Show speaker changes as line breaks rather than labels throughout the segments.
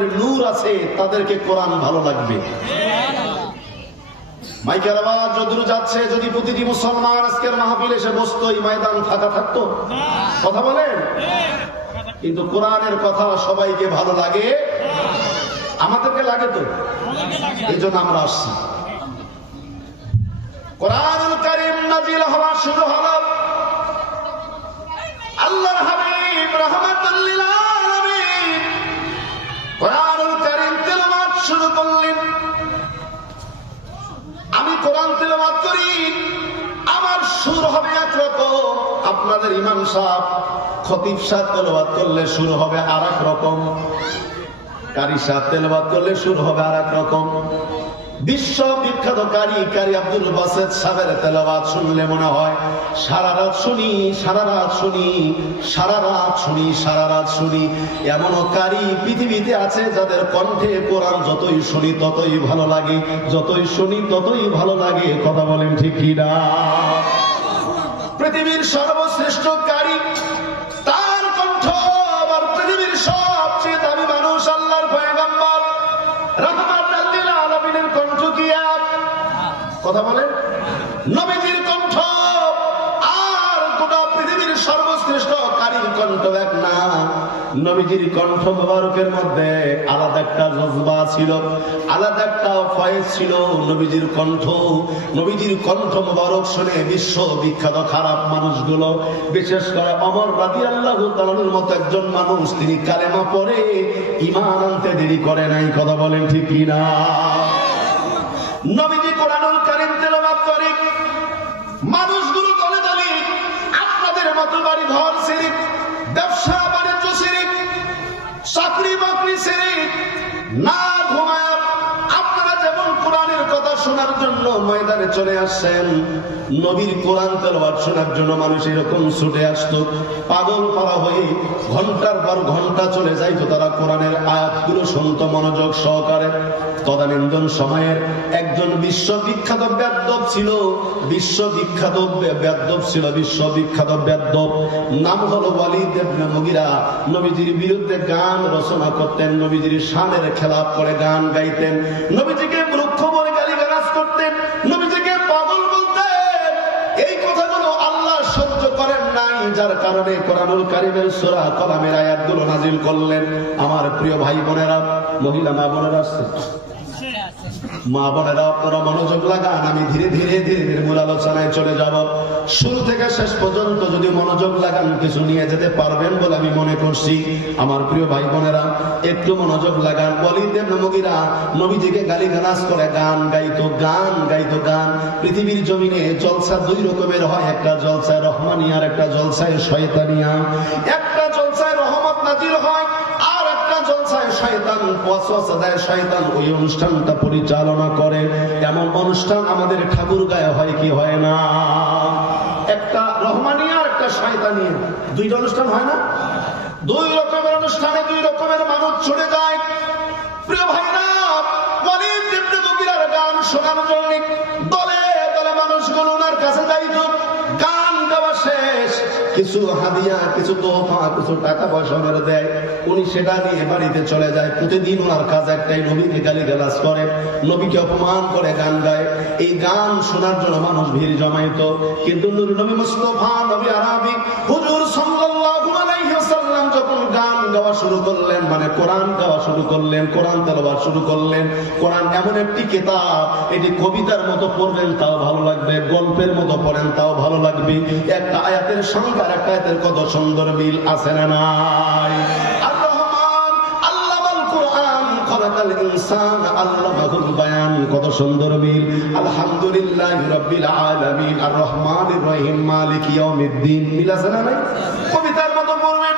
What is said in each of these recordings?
ইমানের নূর আছে, তাদেরকে কোরআন ভালো লাগবে। আওয়াজ যদুর যাচ্ছে, যদি প্রতিটি মুসলমান আজকের মাহফিল এসে বসতো, এই ময়দান ফাঁকা থাকতো? কথা বলেন? কিন্তু কোরআনের কথা সবাইকে ভালো লাগে। আমাদেরকে লাগে তো? এই জন্য আমরা আসছি। কোরআনুল কারিম নাজিল হওয়া শুরু হলো। আল্লাহর হাবিব করলেন। আমি কোরআন তেলাওয়াত করি, আমার সুর হবে একরকম আপনাদের ইমাম সাহেব খতিব সাহেব তেলাওয়াত করলে সুর হবে আর রকম। কারি সাহেব তেলাওয়াত করলে সুর হবে আর রকম। বিশ্ব বিখ্যাত কারি কারি আব্দুল বাসেদ সাহেবের তেলাওয়াত শুনলে মনে হয়, সারা রাত শুনি, সারা রাত শুনি, সারা রাত শুনি, সারা রাত শুনি। এমনও কারি পৃথিবীতে আছে যাদের কণ্ঠে কোরআন যতই শুনি, ততই ভালো লাগে। যতই শুনি, ততই ভালো লাগে। কথা বলেন ঠিক কিনা? পৃথিবীর সর্বশ্রেষ্ঠ কারি নবীজির কণ্ঠ মোবারকের মধ্যে আলাদা একটা জজবা ছিল, আলাদা একটা ফয়েজ ছিল। নবীজির কণ্ঠ নবীজির কণ্ঠ মোবারক শুনে বিশ্ব বিখ্যাত খারাপ মানুষগুলো, বিশেষ করে অমর রাদি আল্লাহ তালুর মতো একজন মানুষ, তিনি কালেমা পরে ইমান আনতে দেরি করে নাই, কথা বলেন ঠিক কিনা? নবীজি কোরআনুল কারীম তেলাওয়াত করে, মানুষগুলো দলে দলে আপনাদের মতো বাড়ি ঘর সিরিক ব্যবসা বাণিজ্য শোনার জন্য ময়দানে চলে আসছেন। নবীর কোরআন তেলাওয়াত শোনার জন্য মানুষ এরকম ছুটে আসতো। পাগল পারা হয়ে ঘণ্টার পর ঘণ্টা চলে যাইতো তারা কোরআনের আয়াতগুলো শুনতো, মনোযোগ সহকারে। তদানীন্তন সময়ের একজন বিশ্ববিখ্যাত বেদ্যব ছিল। বিশ্ববিখ্যাত বেদ্যব ছিল, বিশ্ববিখ্যাত বেদ্যব নাম হলো ওয়ালিদ ইবনে নবীজির বিরুদ্ধে গান রচনা করতেন, নবীজির শানের খেলাপ করে গান গাইতেন। নবীজিকে কারণে কোরআনুল কারিমের সূরা কলামের আয়াতগুলো নাজিল করলেন। আমার প্রিয় ভাই বোনেরা, মহিলা মা বোনেরা মা বোনেরা, আপনারা মনোযোগ লাগান, আমি ধীরে ধীরে ধীরে ধীরে মূল আলোচনায় চলে যাব। শুরু থেকে শেষ পর্যন্ত যদি মনোযোগ লাগান, কিছু নিয়ে যেতে পারবেন বলে আমি মনে করছি। আমার প্রিয় ভাই বোনেরা, একটু মনোযোগ লাগান। বলিদেব নমগিরা নবীজিকে গালি গালাজ করে, গান গাইতো গান গাইতো, গান। পৃথিবীর জমিনে জলসা দুই রকমের হয়, একটা জলসায় রহমানিয়া আর একটা জলসায় শয়তানিয়া। একটা জলসায় রহমত নাজির হয় জলসায় শয়তান শয়তান ওই অনুষ্ঠানটা পরিচালনা করে। এমন অনুষ্ঠান আমাদের ঠাকুর গায়ে হয় কি হয় না? একটা রহমানিয়া একটা শয়তানিয়া দুইটা অনুষ্ঠান হয় না? দুই রকমের অনুষ্ঠানে দুই রকমের মানুষ চলে যায়। প্রিয় ভাইরা গান জন্য কিছু হাদিয়া, কিছু তোফা কিছু টাকা পয়সা ওনারা দেয়। উনি সেটা নিয়ে বাড়িতে চলে যায়। প্রতিদিন ওনার কাজ একটাই, নবীকে গালি গালাজ করে, নবীকে অপমান করে গান গায়। এই গান শোনার জন্য মানুষ ভিড় জমাইত। কিন্তু নবী মুস্তফা, নবী আরবি হুজুর সাল্লাল্লাহু আলাইহি ওয়াসাল্লাম যখন গান গাওয়া শুরু করলেন মানে কোরআন গাওয়া শুরু করলেন, কোরআন তেলাওয়াত শুরু করলেন। কোরআন এমন একটি কিতাব, এটি কবিতার মতো পড়বেন তাও ভালো লাগবে। গল্পের মতো পড়েন, তাও ভালো লাগবে। একটা আয়াতের আর একটা আয়াতের কত সুন্দর মিল আছে না নাই? রহমান কত আলহামদুলিল্লাহ রহমানির রহিম, মালিক মিল আছে না কবিতার মতো পড়বেন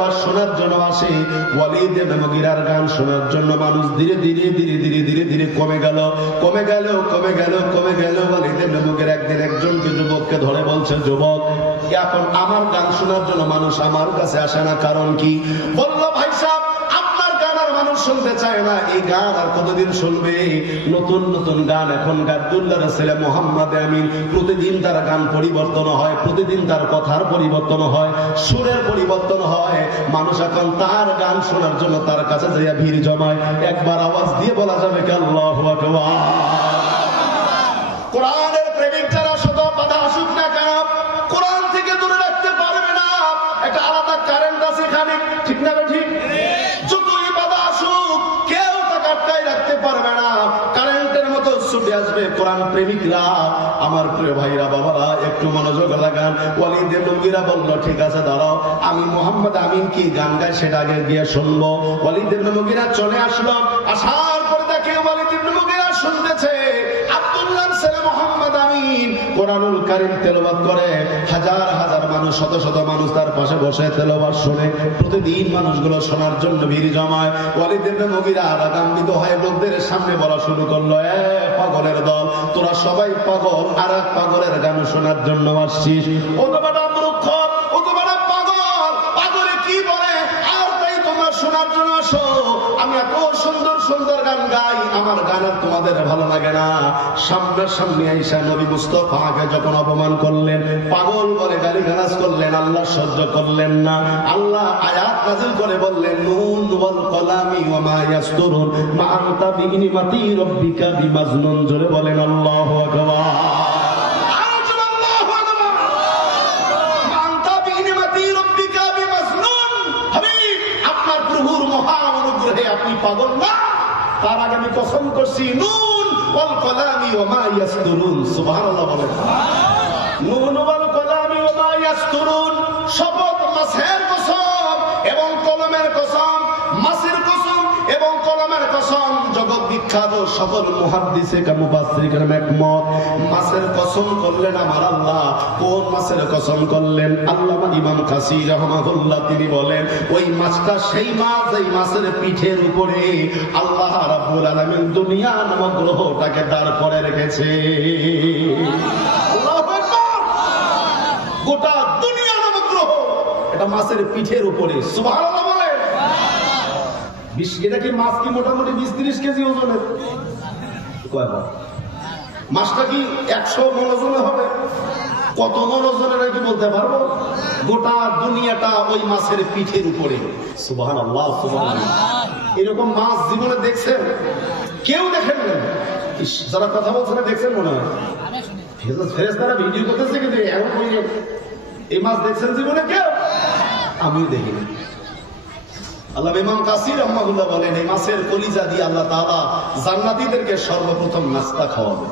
তেলাওয়াত শোনার জন্য আসে। ওয়ালিদ মুগিরার গান শোনার জন্য মানুষ ধীরে ধীরে ধীরে ধীরে ধীরে ধীরে কমে গেল। কমে গেল কমে গেল কমে গেল। ওয়ালিদ মুগিরা একদিন একজনকে যুবককে ধরে বলছে, যুবক, এখন আমার গান শোনার জন্য মানুষ আমার কাছে আসে না। কারণ কি? বলল, ভাই শুনতে চায় না, এই গান আর কতদিন শুনবে? নতুন নতুন গান এখনকার দুল্লার ছেলে মোহাম্মদ আমিন। প্রতিদিন তার গান পরিবর্তন হয়, প্রতিদিন তার কথার পরিবর্তন হয়, সুরের পরিবর্তন হয়। মানুষ এখন তার গান শোনার জন্য তার কাছে যাইয়া ভিড় জমায়। একবার আওয়াজ দিয়ে বলা যাবে কি আল্লাহ কোরআনের ছুটে আসবে, কোরআন প্রেমিকরা। আমার প্রিয় ভাইরা, বাবারা, একটু মনোযোগ লাগান। ওয়ালিদ নবীরা বলল, ঠিক আছে, দাঁড়াও, আমি মোহাম্মদ আমিন কি গান গায় সেটা আগে গিয়ে শুনব। ওয়ালিদ নবীরা চলে আসলো, আসার পরে দেখে ওয়ালিদ নবীরা শুনতেছে। কোরআনুল কারীম তেলাওয়াত করে, হাজার হাজার মানুষ, শত শত মানুষ তার পাশে বসে তেলাওয়াত শুনে, প্রতিদিন মানুষগুলো শোনার জন্য ভিড় জমায়। ওয়ালিদ ইবনে মুগিরা রাগান্বিত হয়ে লোকদের সামনে বলা শুরু করল, এ পাগলের দল, তোরা সবাই পাগল, আর এক পাগলের গান শোনার জন্য আসছিস। ও তো মূর্খ, ও তো পাগল, পাগলে কি বলে? আর তাই তোমরা শোনার জন্য আসো। আমি এত আমার গান আর তোমাদের ভালো লাগে না। সামনের সামনে আইসা নবী মুস্তফাকে যখন অপমান করলেন, পাগল বলে গালি গালাজ করলেন, আল্লাহ সহ্য করলেন না। আল্লাহ আয়াত নাজিল করে বললেন, নুন ওয়াল কলামি ওয়া মা ইয়াসতুরুন মা আনতা বিনিমাতি রাব্বিকা বিমাজনুন। জোরে বলেন, আল্লাহু আকবার। আপনি পাগল না? তার আগে আমি কসম করছি, নুন ওয়াল কলামি ওয়া মা ইয়াসতুরুন। সুবহানাল্লাহ বলেন। নুন ওয়াল কলামি ওয়া মা ইয়াসতুরুন। শপথ মাসের কসম এবং কলমের কসম, মাসের কসম এবং কলমের কসম, জগৎ বিখ্যাত সকল মুহাদ্দিসে কা একমত মাসের কসম করলেন আমার আল্লাহ, কোন মাসের কসম করলেন? আল্লামা ইমাম কাসি রহমাতুল্লাহ তিনি বলেন, ওই মাছটা সেই মাছ, এই মাছের পিঠের উপরে আল্লাহ রাব্বুল আলামিন দুনিয়া নামক গ্রহটাকে দাঁড় করে রেখেছে। গোটা দুনিয়া নামক গ্রহ, এটা মাছের পিঠের উপরে, সুবহানাল্লাহ বিশ এটা কি মাছ কি মোটামুটি বিশ তিরিশ কেজি ওজনের? মাছটা কি একশো মন ওজনে হবে? কত মন ওজনের কি বলতে পারব? গোটা দুনিয়াটা ওই মাছের পিঠের উপরে। সুবাহান আল্লাহ এরকম মাছ জীবনে দেখছেন? কেউ দেখেন না যারা কথা বলছে না, দেখছেন মনে হয়? ফেরেস্তারা ভিডিও করতেছে কিন্তু এমন এই মাছ দেখছেন জীবনে কেউ? আমিও দেখিনি। আল্লাহ ইমাম কাসির বলেন এই মাছের কলিজা দিয়ে আল্লাহ জান্নাতীদেরকে সর্বপ্রথম নাস্তা খাওয়াবে।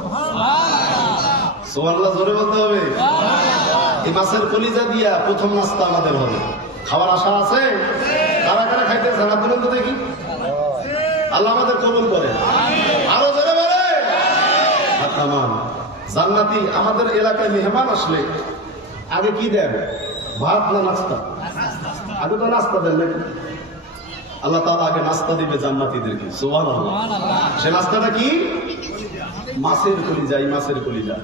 জোরে বলতে হবে? এই মাছের কলিজা দিয়া প্রথম নাস্তা আমাদের হবে। খাবার আশা আছে? কারা কারা খাইতে জানা তুলেন তো দেখি। আল্লাহ আমাদের কবুল করে আরও জোরে বলে হাত নামান। জান্নাতি আমাদের এলাকায় মেহমান আসলে আগে কি দেন? ভাত না নাস্তা। আগে তো নাস্তা দেন নাকি? আল্লাহ তাআলা আগে নাস্তা দিবে জান্নাতীদেরকে সুবহানাল্লাহ। সে নাস্তাটা কি? মাছের কলিজা এই মাছের কলিজা।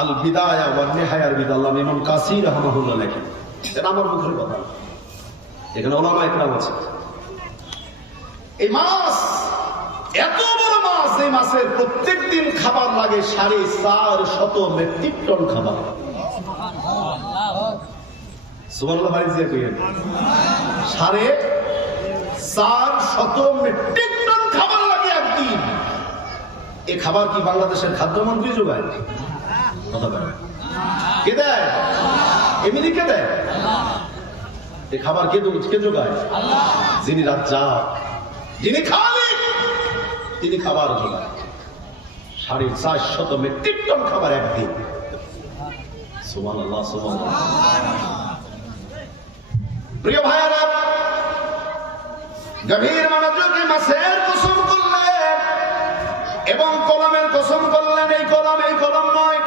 আল বিদায়া ওয়া নিহায়ার বিদা আল্লাহ ইমাম কাসি রাহমাহুল্লাহ লেখেন এটা আমার মুখের কথা। এখানে ওলামা একরাম আছে। এই মাছ এত বড় মাছ এই মাছের প্রত্যেক দিন খাবার লাগে সাড়ে চার শত মেট্রিক টন খাবার। সুবহানাল্লাহ। বাড়ি দিয়ে কইেন সাড়ে চার শত মেট্রিক টন খাবার লাগে একদিন। এ খাবার কি বাংলাদেশের খাদ্যমন্ত্রী যোগায়? কে দেয়? এমনি কে দেয়? এই খাবার কে কে যোগায়? যিনি রাজ্জাক, যিনি খালিক তিনি খাবার যোগায়। সাড়ে চার শত মেট্রিক টন খাবার একদিন। সুবহানাল্লাহ সুবহানাল্লাহ। প্রিয় ভাইয়ারা গভীর মনোযোগে করলেন এবং কলমের কসম করলেন, এই কলম এই কলম নয়।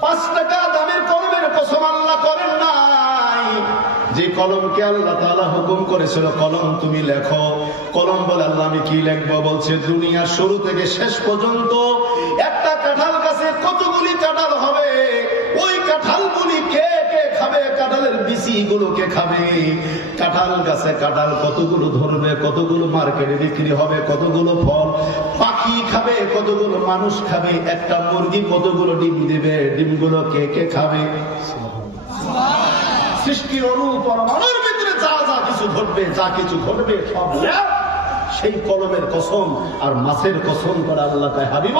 পাঁচ টাকা দামের কলমের কসম আল্লাহ করেন নাই। যে কলমকে আল্লাহ তাআলা হুকুম করেছিল, কলম তুমি লেখো। কলম বলে আল্লাহ, আমি কি লিখব? বলছে, দুনিয়ার শুরু থেকে শেষ পর্যন্ত একটা কাঁঠাল গাছে কতগুলি কাঁঠাল হবে? ওই কাঁঠালগুলি কে কে খাবে, কাঁঠালের বীজ লিচি গুলোকে খাবে? কাঁঠাল গাছে কাঁঠাল কতগুলো ধরবে, কতগুলো মার্কেটে বিক্রি হবে, কতগুলো ফল? পাখি খাবে, কতগুলো মানুষ খাবে, একটা মুরগি কতগুলো ডিম দিবে, ডিমগুলো কে কে খাবে? সৃষ্টির অনুপরমাণুর ভিতরে যা যা কিছু ঘটবে, যা কিছু ঘটবে, সব সেই কলমের কসম আর মাছের কসম করে আল্লাহ তাই হাবিব।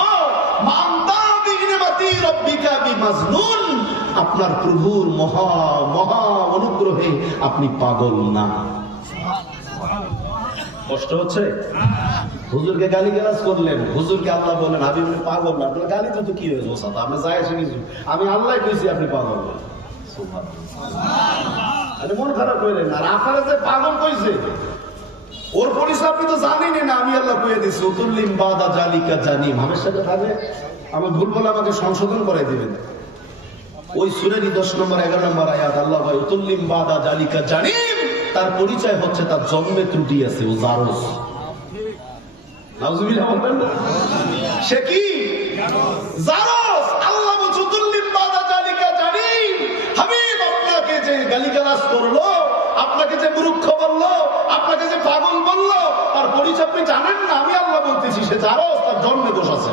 মান্তা আপনার প্রভুর মহা মহা অনুগ্রহে আপনি পাগল না। কষ্ট হচ্ছে? হুজুরকে গালি গালাজ করলেন। হুজুরকে আল্লাহ বললেন আপনি পাগল না। আপনার গালি তো কি হয়েছে ওসাদ আপনি যাই এসে কিছু আমি আল্লাহ কইছি আপনি পাগল মন খারাপ করলেন আর আপনারা যে পাগল কইছে, ওর পরিচয় আপনি তো জানেনই না। আমি আল্লাহ কয়ে দিচ্ছি উতুল্লিম বাদা জালিকা জানি আমার সাথে থাকে আমার ভুল বলে আমাকে সংশোধন করে দিবেন। ওই সুরেরই দশ নম্বর, এগারো নম্বর আয়াত, আল্লাহ ভাই, উতুল্লিম বাদা জালিকা জানি তার পরিচয় হচ্ছে তার জন্মে ত্রুটি আছে, ও জারস? সে কি? জারস আল্লাহ উতুল্লিম বাদা জালিকা জানি আপনাকে যে গালিগালাজ করল, আপনাকে যে মূর্খ বলল, আপনাকে যে পাগল বলল, তার পরিচয় আপনি জানেন না। আমি আল্লাহ বলতেছি, সে জারস তার জন্মে দোষ আছে।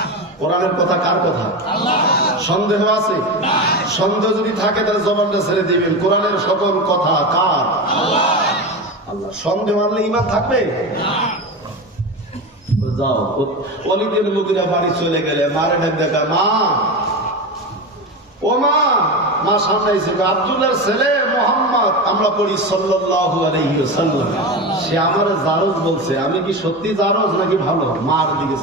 কোরআনের কথা কার কথা? সন্দেহ আছে? সন্দেহ যদি থাকে, তাহলে জবানটা ছেড়ে দিবেন। কোরআনের সকল কথা কার? আল্লাহ। সন্দেহ আনলে ইমান থাকবে? দেখা, মা! ও মা! মা ছেলে মোহাম্মদ। আমরা পড়ি সে আমার বলছে, আমি কি সত্যি জারজ নাকি ভালো? মার দিকে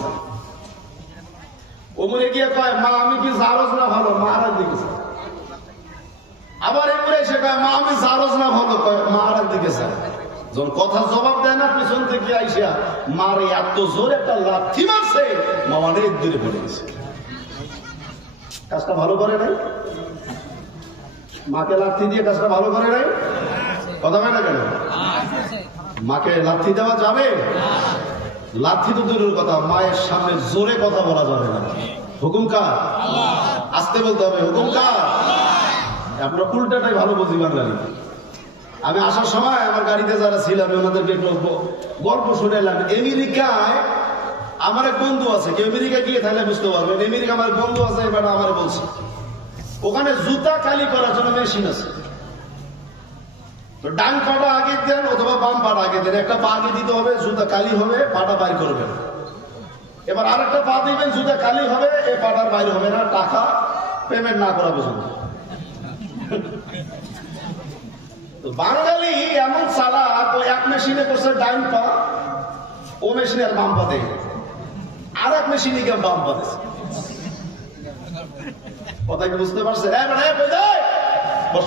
ওমরে গিয়ে কয়, মা, আমি কি জারজ না ভালো? মার দিকে আবার এমরে এসে কয়, মা, আমি জারজ না ভালো? কয় মার দিকে যখন কথা জবাব দেয় না, পিছন থেকে আইসা মার এত জোর একটা লাথি মারছে, মা অনেক দূরে পড়ে গেছে। কাজটা ভালো করে নাই? মাকে লাথি দিয়ে কাজটা ভালো করে নাই? কথা হয় না কেন? মাকে লাথি দেওয়া যাবে? লাথি তো দূরের কথা, মায়ের সামনে জোরে কথা বলা যাবে না। হুকুম কার? আসতে বলতে হবে, হুকুম কার? আমরা উল্টাটাই ভালো বুঝি বাঙালি। আমি আসার সময় আমার গাড়িতে যারা ছিল, আমি ওনাদেরকে একটু গল্প শুনে এলাম আমেরিকায় আমার এক বন্ধু আছে, কেউ আমেরিকা গিয়ে থাকলে বুঝতে পারবেন। আমেরিকা আমার বন্ধু আছে এবার আমার বলছে, ওখানে জুতা কালি করার জন্য মেশিন আছে। তো ডান পাটা আগে দেন অথবা বাম পাটা আগে দেন। একটা পা আগে দিতে হবে, জুতা কালি হবে, পাটা বাইর করবেন এবার আরেকটা পা দিবেন, জুতা কালি হবে, এ পাটার বাইর হবে না, টাকা পেমেন্ট না করা পর্যন্ত। বাঙালি এমন ও এক মেশিনে করছে ডাইন পা, ও মেশিনে আর বাম পা দেয়। আর এক মেশিনে গিয়ে বাম পা দিছে। কথা কি বুঝতে পারছে হ্যাঁ বস।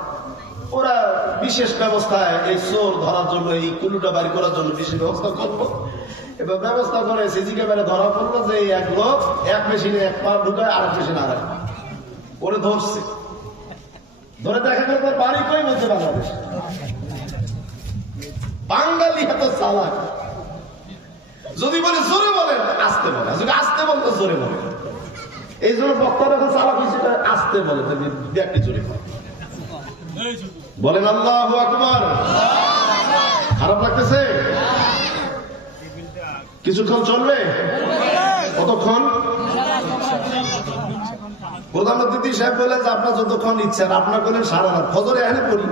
ওরা বিশেষ ব্যবস্থায় এই চোর ধরার জন্য, এই কুলুটা বাড়ি করার জন্য বিশেষ ব্যবস্থা করব। এবার ব্যবস্থা করে সিসি ক্যামেরা ধরা পড়ল যে এক লোক এক মেশিনে এক পা ঢুকায় আর এক মেশিনে আর ওরে ধরছে। ধরে দেখা গেল তার বাড়ি কই বলছে বাংলাদেশ? বাঙালি এত চালাক। যদি বলে জোরে বলেন, আসতে বলে। যদি আসতে বলতো জোরে বলে। এই জন্য বক্তারা চালাক হয়েছে আসতে বলে ব্যাগটি জোরে করে বলেন আল্লাহ আকবর। খারাপ লাগতেছে? কিছুক্ষণ চলবে? কতক্ষণ? প্রধানমন্ত্রী সাহেব বললেন যে আপনার যতক্ষণ ইচ্ছা আপনার বললেন সারা রাত। ফজরে এখানে পড়ি।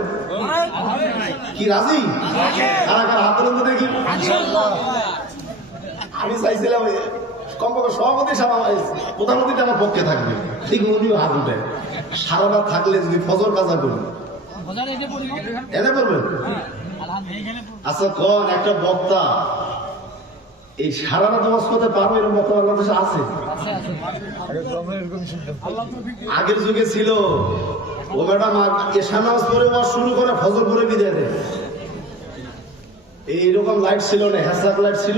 কি রাজি? কারা হাত তুলুন দেখি। আমি চাইছিলাম কমপক্ষে সভাপতি প্রধানমন্ত্রীটা আমার পক্ষে থাকবে। ঠিক উনিও হাত উঠে। সারা রাত থাকলে যদি ফজর কাজা করি। এনে করবেন আচ্ছা কোন একটা বক্তা এই সারা রাত ওয়াজ করতে পারবে এরকম বক্তা বাংলাদেশে আছে? আগের যুগে ছিল, ও ম্যাডাম এশা নামাজ পরে ওয়াজ শুরু করে ফজর পরে বিদায় দেয়। এইরকম লাইট ছিল না হ্যাসাক লাইট ছিল।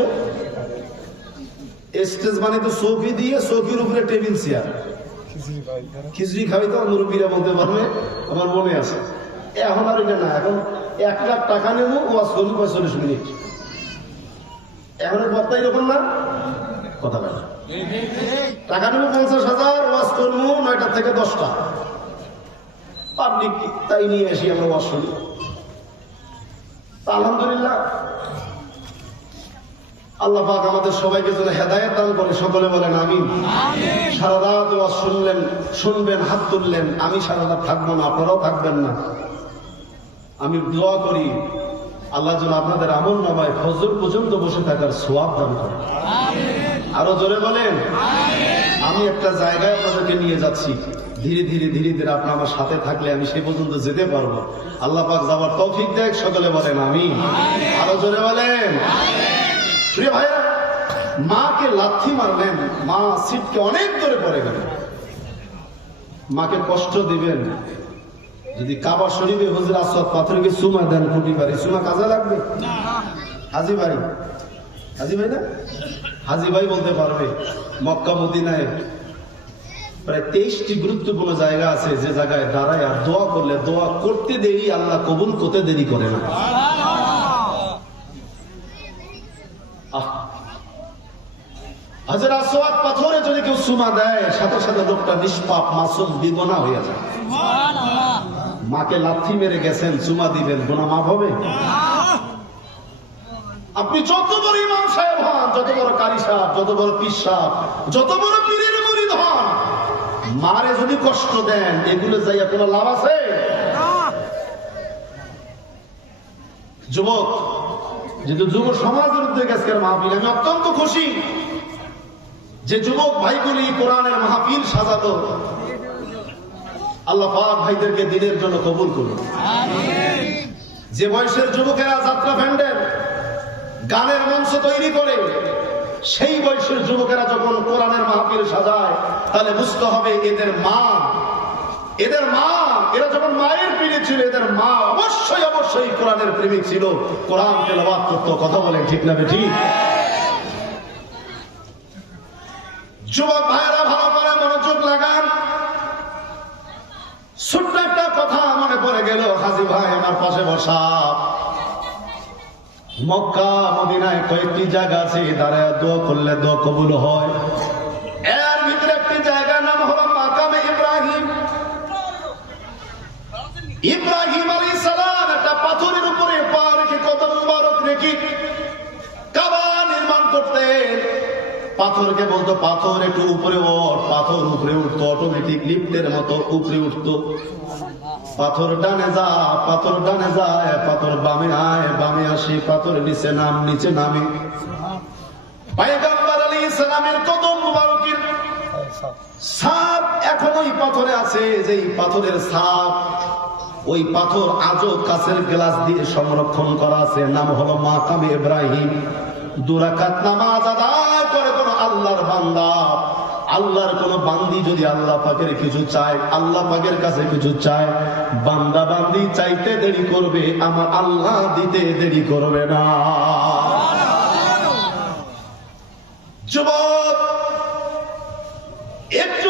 স্টেজ মানে তো চৌকি দিয়ে চৌকির উপরে টেবিল চেয়ার। খিচুড়ি খাবি তো মুরব্বীরা বলতে পারবে, আমার মনে আছে। এখন আর এটা না এখন এক লাখ টাকা নেব ওয়াজ করব পঁয়তাল্লিশ মিনিট। এখন বক্তা এরকম না কথা বলে টাকা নেব পঞ্চাশ হাজার ওয়াজ করব নয়টা থেকে দশটা। পাবলিক তাই নিয়ে আসি আমরা ওয়াজ শুনি। আলহামদুলিল্লাহ। আল্লাহ পাক আমাদের সবাইকে যেন হেদায়ত দান করে সকলে বলেন আমি সারা রাত ওয়াজ শুনলেন শুনবেন হাত তুললেন। আমি সারা রাত থাকব না আপনারাও থাকবেন না। আমি দোয়া করি আল্লাহ যেন আপনাদের আমল নামায় ফজর পর্যন্ত বসে থাকার সোয়াব দান করে আরও জোরে বলেন? আমি একটা জায়গায় আপনাদেরকে নিয়ে যাচ্ছি। ধীরে ধীরে ধীরে ধীরে আপনি আমার সাথে থাকলে আমি সে পর্যন্ত যেতে পারব। আল্লাহ পাক যাবার তৌফিক দেখ সকলে বলেন আমি আরও জোরে বলেন? প্রিয় ভাইয়া মাকে লাথি মারলেন মা সিটকে অনেক দূরে পড়ে গেল। মাকে কষ্ট দিবেন যদি কাবা শরীফে হুজুর আসদ পাথরকে সুমা দেন ফুটি পারি সুমা কাজে লাগবে? হাজি ভাই। হাজি ভাই না? হাজি ভাই বলতে পারবে মক্কা মদিনায় প্রায় তেইশটি গুরুত্বপূর্ণ জায়গা আছে যে জায়গায় দাঁড়ায় আর দোয়া করলে দোয়া করতে দেরি আল্লাহ কবুল করতে দেরি করে না। হাজার আসোয়াদ পাথরে যদি কেউ সুমা দেয় সাথে সাথে লোকটা নিষ্পাপ মাসুম বিগনা হয়ে যায়। মাকে লাথি মেরে গেছেন, চুমা দিবেন গোনা মাফ হবে? আপনি যত বড় ইমাম সাহেব হন, যত বড় কারি সাহেব, যত বড় পীর সাহেব, যত বড় পীরের মুরিদ হন, মারে যদি কষ্ট দেন, এগুলো যাইয়া কোনো লাভ আছে? যুবক, যেহেতু যুব সমাজের উদ্যোগে আজকের মাহফিল, আমি অত্যন্ত খুশি যে যুবক ভাইগুলি কোরআনের মাহফিল সাজাতো আল্লাহ পাক ভাইদেরকে দিনের জন্য কবুল করুন। যে বয়সের যুবকেরা যাত্রা প্যান্ডেল গানের মঞ্চ তৈরি করে সেই বয়সের যুবকেরা যখন কোরআনের মাহফিল সাজায় তাহলে বুঝতে হবে এদের মা। এদের মা এরা যখন মায়ের প্রেমে ছিল এদের মা অবশ্যই অবশ্যই কোরআনের প্রেমিক ছিল। কোরআন তেলাবাদ করতো কথা বলেন ঠিক না ঠিক? যুবক ভাইয়েরা ভালো করে মনোযোগ লাগান ছোট্ট একটা কথা মনে পড়ে গেল, হাজি ভাই আমার পাশে বসা। মক্কা, মদিনায় কয়েকটি জায়গা আছে, দাঁড়ায় দোয়া করলে দোয়া কবুল হয়। পাথরকে বলতো, পাথর একটু উপরে ওঠ। পাথর উপরে উঠতো অটোমেটিক লিফটের মতো উপরে উঠতো। পাথর ডানে যা, পাথর ডানে যায় পাথর বামে আয়, বামে আসে, পাথর নিচে নাম, নিচে নামে। পায়গাম্বার আলী ইসলামের সাপ পাথরে আছে, যেই পাথরের সাপ। ওই পাথর আজও কাছের গ্লাস দিয়ে সংরক্ষণ করা আছে, নাম হলো মাকামে ইব্রাহিম। দুরাকাত নামাজ কোন আল্লাহর বান্দা। আল্লাহর কোন বান্দি যদি আল্লাহ পাকের কিছু চায়, আল্লাহ পাকের কাছে কিছু চায়, বান্দা বান্দি চাইতে দেরি করবে, আমার আল্লাহ দিতে দেরি করবে না। যুবক, একটু